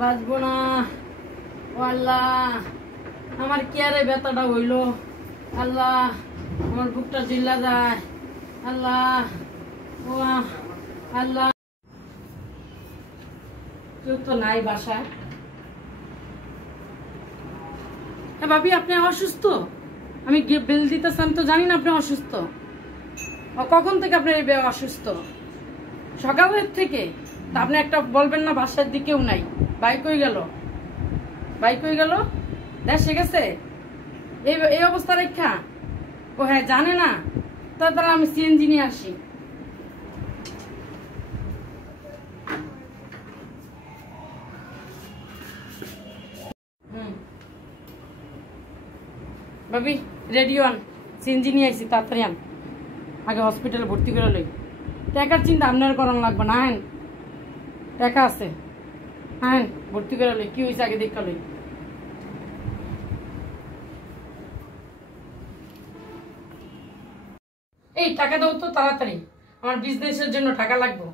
বাঁচবো না। ও আল্লাহ, আমার কি আরে ব্যথাটা হইল। আল্লাহ, আমার বুকটা জিল্লা যায়। আল্লাহ, ও আল্লাহ, কেউ তো নাই বাসায়। হ্যাঁ ভাবি, আপনি অসুস্থ? আমি বেল দিতেছি, আমি তো জানি না আপনি অসুস্থ। কখন থেকে আপনার এই অসুস্থ? সকালের থেকে? তা আপনি একটা বলবেন না বাসার দিকেও নাই? বাইক হয়ে গেল, বাইক হয়ে গেল, দেশে গেছে এই অবস্থা রেখা। ও হ্যাঁ, জানে না? তাহলে আমি সিএনজি নিয়ে আসি। ভাবি রেডি হন, সিএনজি নিয়ে আসি, তাড়াতাড়ি আন। আগে হসপিটালে ভর্তি করে লই। টাকার চিন্তা আপনার করানো লাগবে না। হ্যাঁ, টাকা আছে। হ্যাঁ, ভর্তি করে লই। কি হয়েছে আগে দেখা লই। এই টাকা দাও তো তাড়াতাড়ি, আমার বিজনেসের জন্য টাকা লাগবে।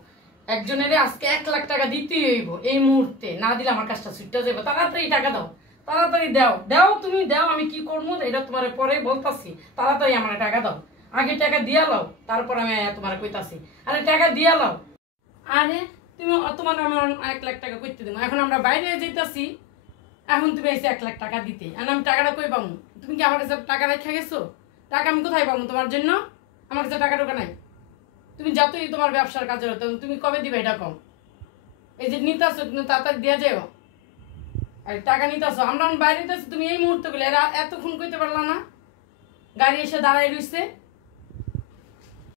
একজনের আজকে 1 লাখ টাকা দিতেই হইব এই মুহূর্তে, না দিলে আমার কাজটা ছুটতে যাবে। তাড়াতাড়ি টাকা দাও, তাড়াতাড়ি দাও। দাও, তুমি দাও, আমি কি করবো এটা তোমার পরে বলতাছি। তাড়াতাড়ি আমার টাকা দাও। আগে টাকা দিয়া লাও, তারপর আমি তোমার কইতাছি। আরে টাকা দিয়া লাও। আরে তুমি তোমার আমি 1 লাখ টাকা করতে দেবো। এখন আমরা বাইরে যেতেছি, এখন তুমি এসে 1 লাখ টাকা দিতে, আর আমি টাকাটা কই পাবো? তুমি কি আমার কাছে টাকা রেখে গেছো? টাকা আমি কোথায় পাবো তোমার জন্য? আমার কাছে টাকা টোকা নাই। তুমি যতই তোমার ব্যবসার কাজে হতো, তুমি কবে দিবে এটা কম? এই যে নিতে আসো, তুমি তাড়াতাড়ি দিয়ে যাও। আর টাকা নিতে আসো, আমরা বাইরে যেতেছি, তুমি এই মুহূর্তে গুলো এরা এতক্ষণ কইতে পারলা না? গাড়ি এসে দাঁড়াই রইছে।